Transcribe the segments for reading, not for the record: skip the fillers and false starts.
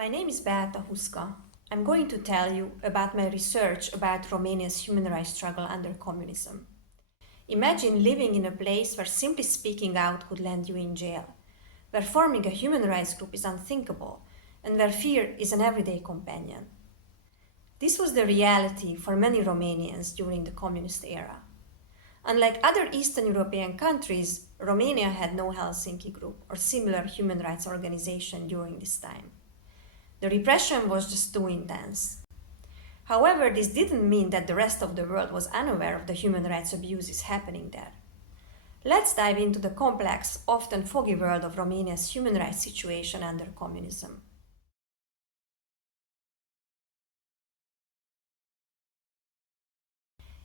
My name is Beata Huska. I'm going to tell you about my research about Romania's human rights struggle under communism. Imagine living in a place where simply speaking out could land you in jail, where forming a human rights group is unthinkable, and where fear is an everyday companion. This was the reality for many Romanians during the communist era. Unlike other Eastern European countries, Romania had no Helsinki Group or similar human rights organization during this time. The repression was just too intense. However, this didn't mean that the rest of the world was unaware of the human rights abuses happening there. Let's dive into the complex, often foggy world of Romania's human rights situation under communism.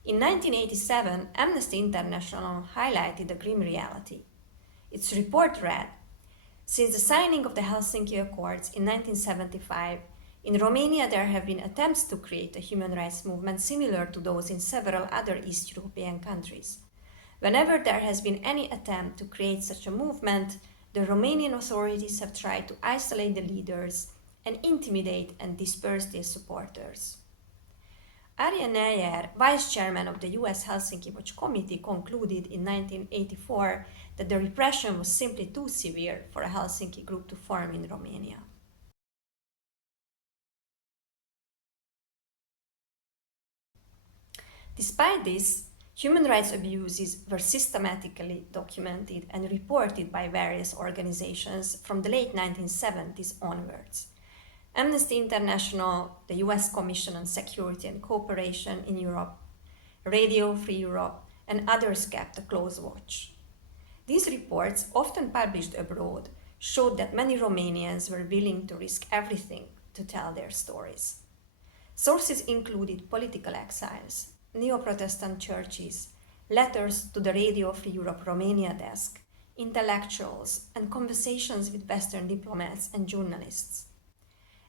In 1987, Amnesty International highlighted a grim reality. Its report read, "Since the signing of the Helsinki Accords in 1975, in Romania there have been attempts to create a human rights movement similar to those in several other East European countries. Whenever there has been any attempt to create such a movement, the Romanian authorities have tried to isolate the leaders and intimidate and disperse their supporters." HuRiEE, vice chairman of the US Helsinki Watch Committee, concluded in 1984 that the repression was simply too severe for a Helsinki group to form in Romania. Despite this, human rights abuses were systematically documented and reported by various organizations from the late 1970s onwards. Amnesty International, the US Commission on Security and Cooperation in Europe, Radio Free Europe, and others kept a close watch. These reports, often published abroad, showed that many Romanians were willing to risk everything to tell their stories. Sources included political exiles, neo-Protestant churches, letters to the Radio Free Europe Romania desk, intellectuals, and conversations with Western diplomats and journalists.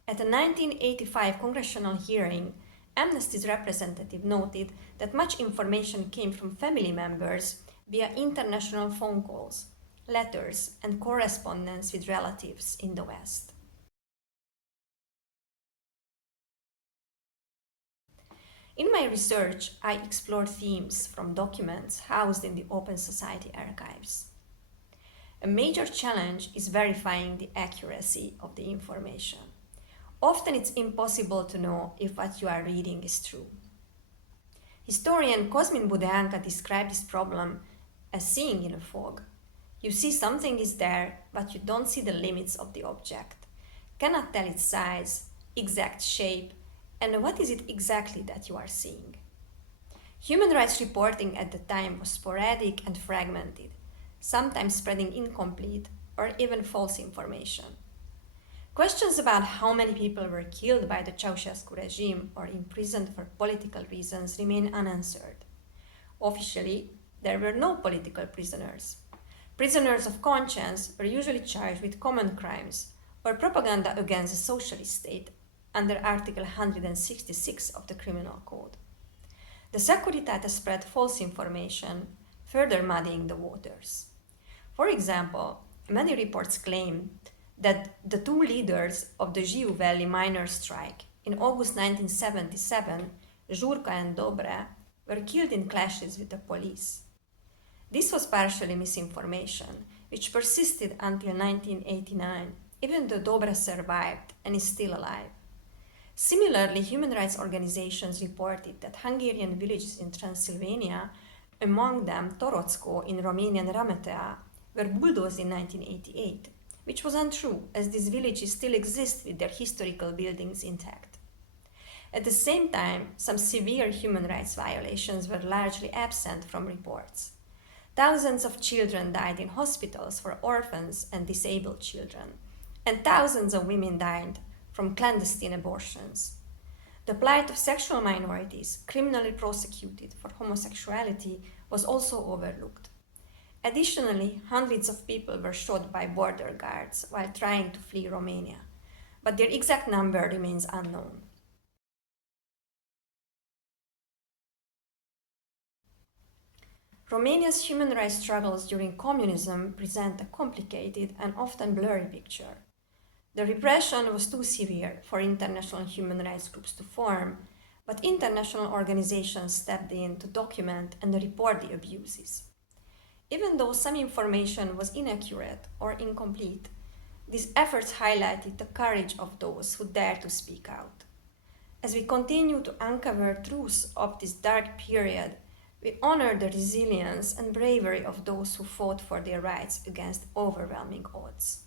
At a 1985 congressional hearing, Amnesty's representative noted that much information came from family members via international phone calls, letters, and correspondence with relatives in the West. In my research, I explored themes from documents housed in the Open Society archives. A major challenge is verifying the accuracy of the information. Often it's impossible to know if what you are reading is true. Historian Cosmin Budeanca described this problem as seeing in a fog. You see something is there, but you don't see the limits of the object, cannot tell its size, exact shape, and what is it exactly that you are seeing. Human rights reporting at the time was sporadic and fragmented, sometimes spreading incomplete or even false information. Questions about how many people were killed by the Ceausescu regime or imprisoned for political reasons remain unanswered. Officially, there were no political prisoners. Prisoners of conscience were usually charged with common crimes or propaganda against the socialist state under Article 166 of the Criminal Code. The Securitate spread false information, further muddying the waters. For example, many reports claimed that the two leaders of the Jiu Valley miners' strike in August 1977, Jurka and Dobre, were killed in clashes with the police. This was partially misinformation, which persisted until 1989, even though Dobre survived and is still alive. Similarly, human rights organizations reported that Hungarian villages in Transylvania, among them Torocko in Romanian Rametea, were bulldozed in 1988. Which was untrue, as these villages still exist with their historical buildings intact. At the same time, some severe human rights violations were largely absent from reports. Thousands of children died in hospitals for orphans and disabled children, and thousands of women died from clandestine abortions. The plight of sexual minorities criminally prosecuted for homosexuality was also overlooked. Additionally, hundreds of people were shot by border guards while trying to flee Romania, but their exact number remains unknown. Romania's human rights struggles during communism present a complicated and often blurry picture. The repression was too severe for international human rights groups to form, but international organizations stepped in to document and report the abuses. Even though some information was inaccurate or incomplete, these efforts highlighted the courage of those who dared to speak out. As we continue to uncover truths of this dark period, we honor the resilience and bravery of those who fought for their rights against overwhelming odds.